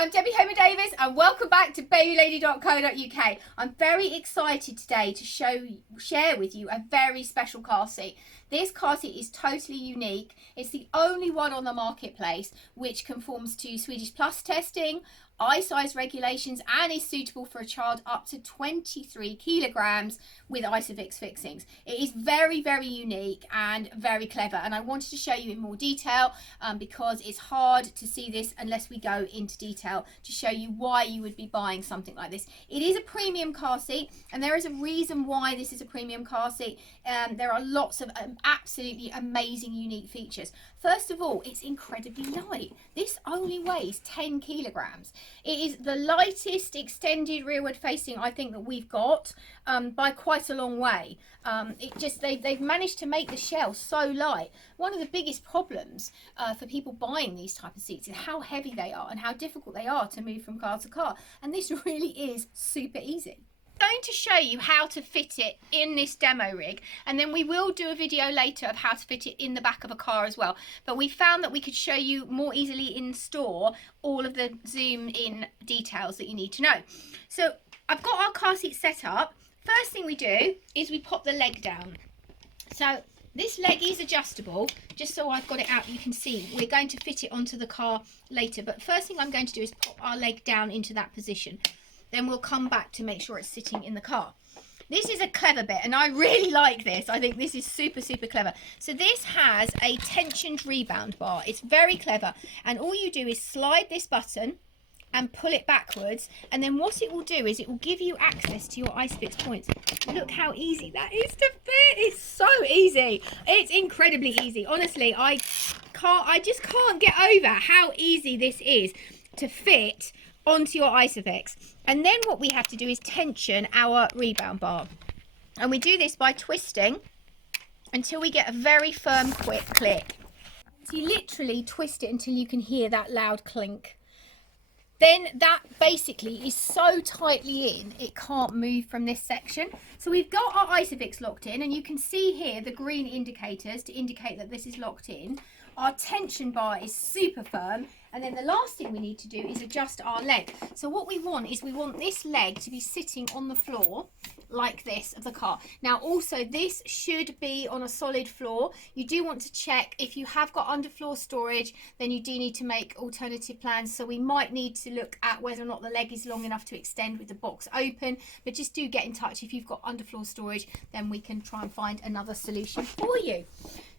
I'm Debbie Homer Davis and welcome back to babylady.co.uk. I'm very excited today to share with you a very special car seat. This car seat is totally unique. It's the only one on the marketplace which conforms to Swedish Plus testing, eye-size regulations, and is suitable for a child up to 23 kilograms with ISOFIX fixings. It is very, very unique and very clever, and I wanted to show you in more detail because it's hard to see this unless we go into detail to show you why you would be buying something like this. It is a premium car seat, and there is a reason why this is a premium car seat. There are lots of absolutely amazing unique features. First of all, it's incredibly light. This only weighs 10 kilograms. It is the lightest extended rearward facing I think that we've got by quite a long way. They've managed to make the shell so light. One of the biggest problems for people buying these type of seats is how heavy they are and how difficult they are to move from car to car, and this really is super easy. I'm going to show you how to fit it in this demo rig, and then we will do a video later of how to fit it in the back of a car as well, but we found that we could show you more easily in store all of the zoom in details that you need to know. So I've got our car seat set up. First thing we do is we pop the leg down. So this leg is adjustable, just so I've got it out, you can see. We're going to fit it onto the car later, but first thing I'm going to do is pop our leg down into that position. Then we'll come back to make sure it's sitting in the car. This is a clever bit, and I really like this. I think this is super, super clever. So this has a tensioned rebound bar. It's very clever, and all you do is slide this button and pull it backwards, and then what it will do is it will give you access to your ISOFIX points. Look how easy that is to fit. It's so easy. It's incredibly easy. Honestly, I just can't get over how easy this is to fit onto your ISOFIX. And then what we have to do is tension our rebound bar, and we do this by twisting until we get a very firm quick click. So you literally twist it until you can hear that loud clink. Then that basically is so tightly in it can't move from this section. So we've got our ISOFIX locked in, and you can see here the green indicators to indicate that this is locked in. Our tension bar is super firm, and then the last thing we need to do is adjust our leg. So what we want is we want this leg to be sitting on the floor like this of the car. Now also this should be on a solid floor. You do want to check if you have got underfloor storage, then you do need to make alternative plans. So we might need to look at whether or not the leg is long enough to extend with the box open, but just do get in touch if you've got underfloor storage, then we can try and find another solution for you.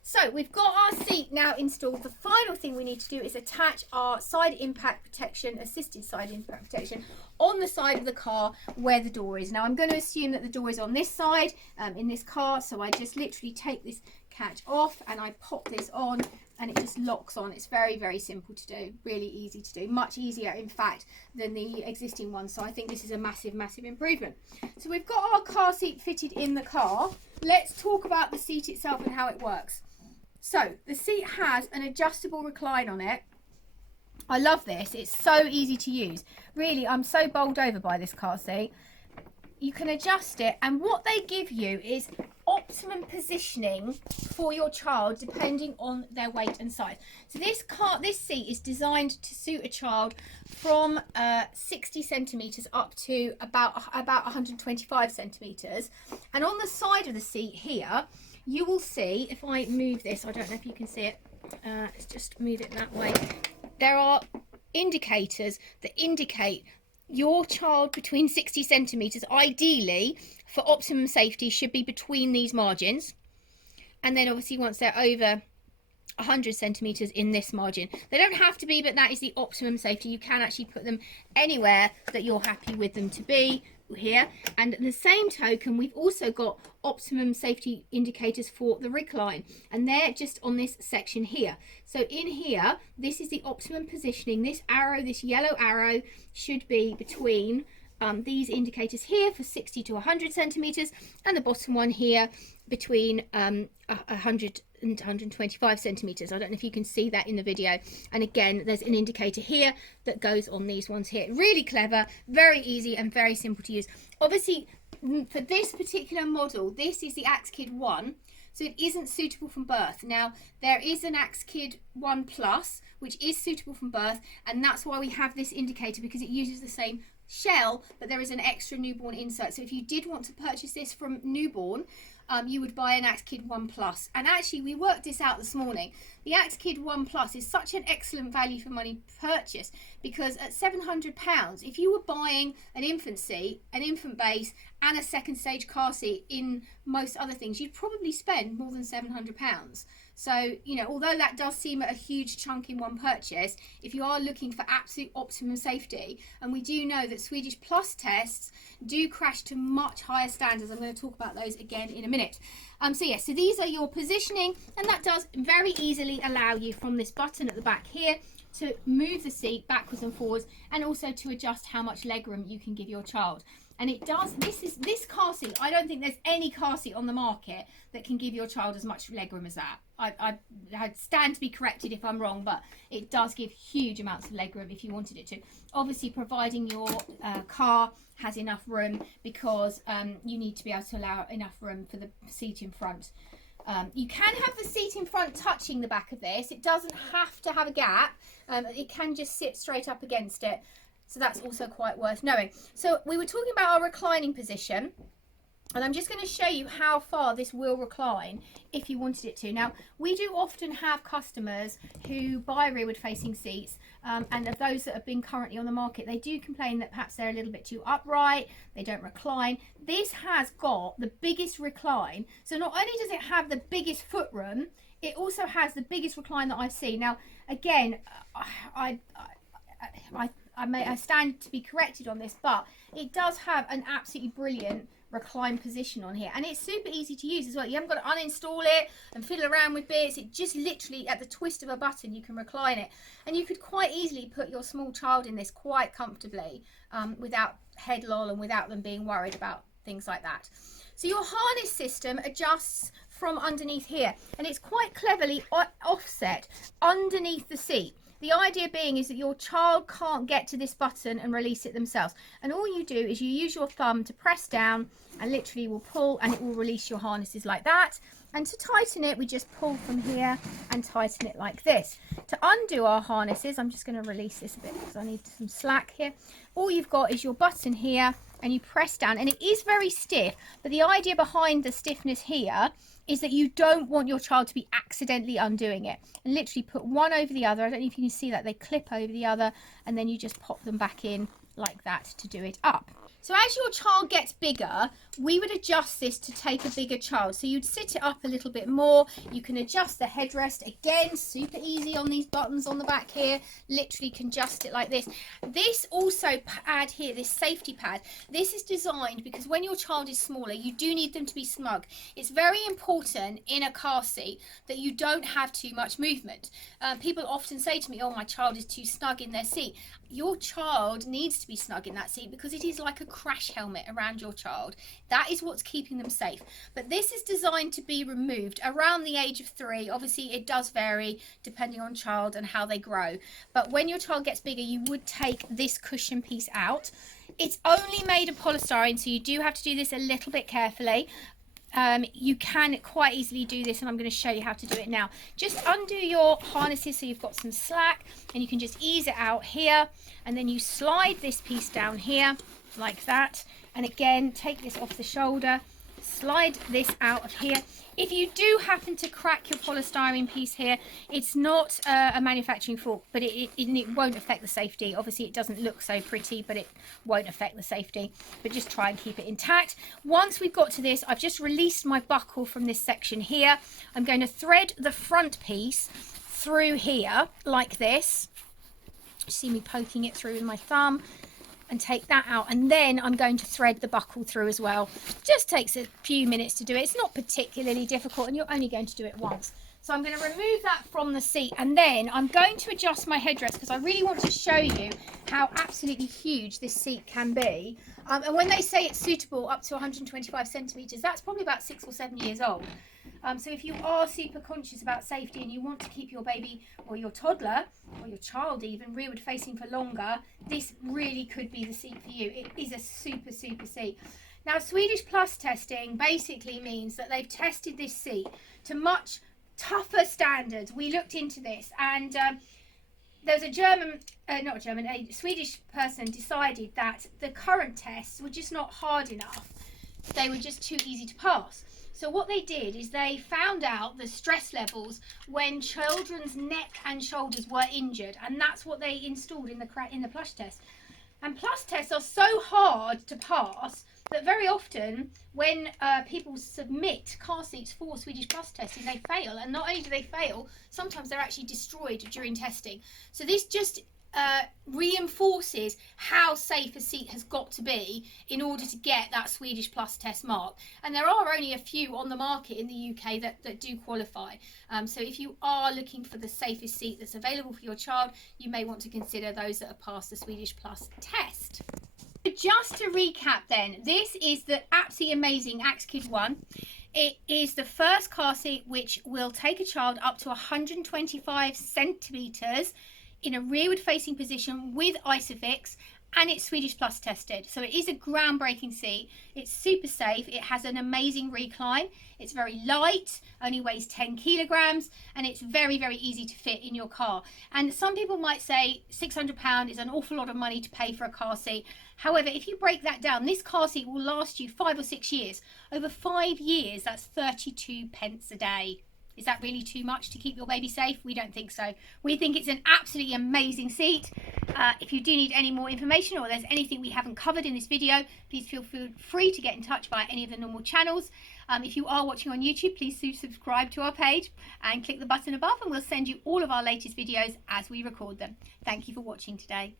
So we've got our seat now installed. The final thing we need to do is attach our side impact protection, assisted side impact protection, on the side of the car where the door is. Now I'm going to assume that the door is on this side in this car, so I just literally take this catch off and I pop this on, and it just locks on. It's very, very simple to do, really easy to do, much easier in fact than the existing one. So I think this is a massive, massive improvement. So we've got our car seat fitted in the car. Let's talk about the seat itself and how it works. So the seat has an adjustable recline on it. I love this. It's so easy to use. Really, I'm so bowled over by this car seat. You can adjust it, and what they give you is optimum positioning for your child depending on their weight and size. So this seat is designed to suit a child from 60 centimeters up to about 125 centimeters. And on the side of the seat here, you will see, if I move this, I don't know if you can see it, let's just move it that way. There are indicators that indicate your child between 60 centimeters, ideally for optimum safety, should be between these margins. And then obviously once they're over 100 centimeters in this margin. They don't have to be, but that is the optimum safety. You can actually put them anywhere that you're happy with them to be here. And at the same token, we've also got optimum safety indicators for the recline, and they're just on this section here. So in here, this is the optimum positioning. This arrow, this yellow arrow, should be between these indicators here for 60 to 100 centimeters, and the bottom one here between 100 and 125 centimeters. I don't know if you can see that in the video. And again, there's an indicator here that goes on these ones here. Really clever, very easy, and very simple to use. Obviously, for this particular model, this is the AXKID 1. so it isn't suitable from birth. Now, there is an AXKID 1 Plus, which is suitable from birth, and that's why we have this indicator, because it uses the same shell, but there is an extra newborn insert. So if you did want to purchase this from newborn, you would buy an AXKID 1 Plus. And actually, we worked this out this morning. The AXKID 1 Plus is such an excellent value for money purchase, because at £700, if you were buying an infant seat, an infant base, and a second stage car seat in most other things, you'd probably spend more than £700. So, you know, although that does seem a huge chunk in one purchase, if you are looking for absolute optimum safety, and we do know that Swedish Plus tests do crash to much higher standards. I'm going to talk about those again in a minute. So yes, so these are your positioning, and that does very easily allow you from this button at the back here to move the seat backwards and forwards, and also to adjust how much legroom you can give your child. And it does, this car seat, I don't think there's any car seat on the market that can give your child as much legroom as that. I stand to be corrected if I'm wrong, but it does give huge amounts of legroom if you wanted it to. Obviously, providing your car has enough room, because you need to be able to allow enough room for the seat in front. You can have the seat in front touching the back of this. It doesn't have to have a gap. It can just sit straight up against it. So that's also quite worth knowing. So we were talking about our reclining position, and I'm just going to show you how far this will recline if you wanted it to. Now, we do often have customers who buy rearward facing seats, and of those that have been currently on the market, they do complain that perhaps they're a little bit too upright, they don't recline. This has got the biggest recline. So not only does it have the biggest foot room, it also has the biggest recline that I've seen. Now, again, I stand to be corrected on this, but it does have an absolutely brilliant recline position on here, and it's super easy to use as well. You haven't got to uninstall it and fiddle around with bits. It just literally, at the twist of a button, you can recline it, and you could quite easily put your small child in this quite comfortably, without head loll and without them being worried about things like that. So your harness system adjusts from underneath here, and it's quite cleverly offset underneath the seat. The idea being is that your child can't get to this button and release it themselves. And all you do is you use your thumb to press down, and literally will pull, and it will release your harnesses like that. And to tighten it, we just pull from here and tighten it like this. To undo our harnesses, I'm just going to release this a bit because I need some slack here. All you've got is your button here, and you press down, and it is very stiff, but the idea behind the stiffness here is that you don't want your child to be accidentally undoing it. And literally put one over the other. I don't know if you can see that, they clip over the other, and then you just pop them back in like that to do it up. So as your child gets bigger, we would adjust this to take a bigger child. So you'd sit it up a little bit more. You can adjust the headrest. Again, super easy on these buttons on the back here. Literally can adjust it like this. This also pad here, this safety pad, this is designed because when your child is smaller, you do need them to be snug. It's very important in a car seat that you don't have too much movement. People often say to me, oh, my child is too snug in their seat. Your child needs to be snug in that seat because it is like a crash helmet around your child. That is what's keeping them safe. But this is designed to be removed around the age of 3. Obviously, it does vary depending on child and how they grow. But when your child gets bigger, you would take this cushion piece out. It's only made of polystyrene, so you do have to do this a little bit carefully. You can quite easily do this, and I'm going to show you how to do it now. Just undo your harnesses so you've got some slack, and you can just ease it out here, and then you slide this piece down here like that, and again take this off the shoulder, slide this out of here. If you do happen to crack your polystyrene piece here, it's not a manufacturing fault, but it won't affect the safety. Obviously, it doesn't look so pretty, but it won't affect the safety. But just try and keep it intact. Once we've got to this, I've just released my buckle from this section here. I'm going to thread the front piece through here like this. You see me poking it through with my thumb. And take that out, and then I'm going to thread the buckle through as well. Just takes a few minutes to do it. It's not particularly difficult, and you're only going to do it once. So I'm going to remove that from the seat, and then I'm going to adjust my headrest because I really want to show you how absolutely huge this seat can be. And when they say it's suitable up to 125 centimetres, that's probably about 6 or 7 years old. So if you are super conscious about safety and you want to keep your baby or your toddler or your child even rearward facing for longer, this really could be the seat for you. It is a super seat. Now, Swedish Plus testing basically means that they've tested this seat to much tougher standards. We looked into this, and there's a a Swedish person decided that the current tests were just not hard enough. They were just too easy to pass. So what they did is they found out the stress levels when children's neck and shoulders were injured, and that's what they installed in the Plus test. And Plus tests are so hard to pass that very often when people submit car seats for Swedish Plus testing, they fail. And not only do they fail, sometimes they're actually destroyed during testing. So this just reinforces how safe a seat has got to be in order to get that Swedish Plus test mark. And there are only a few on the market in the UK that do qualify. So if you are looking for the safest seat that's available for your child, you may want to consider those that have passed the Swedish Plus test. Just to recap then, this is the absolutely amazing AXKID 1. It is the first car seat which will take a child up to 125 centimetres in a rearward facing position with Isofix, and it's Swedish Plus tested. So it is a groundbreaking seat. It's super safe. It has an amazing recline. It's very light, only weighs 10 kilograms, and it's very, very easy to fit in your car. And some people might say £600 is an awful lot of money to pay for a car seat. However, if you break that down, this car seat will last you 5 or 6 years. Over 5 years, that's 32 pence a day. Is that really too much to keep your baby safe? We don't think so. We think it's an absolutely amazing seat. If you do need any more information or there's anything we haven't covered in this video, please feel free to get in touch via any of the normal channels. If you are watching on YouTube, please do subscribe to our page and click the button above, and we'll send you all of our latest videos as we record them. Thank you for watching today.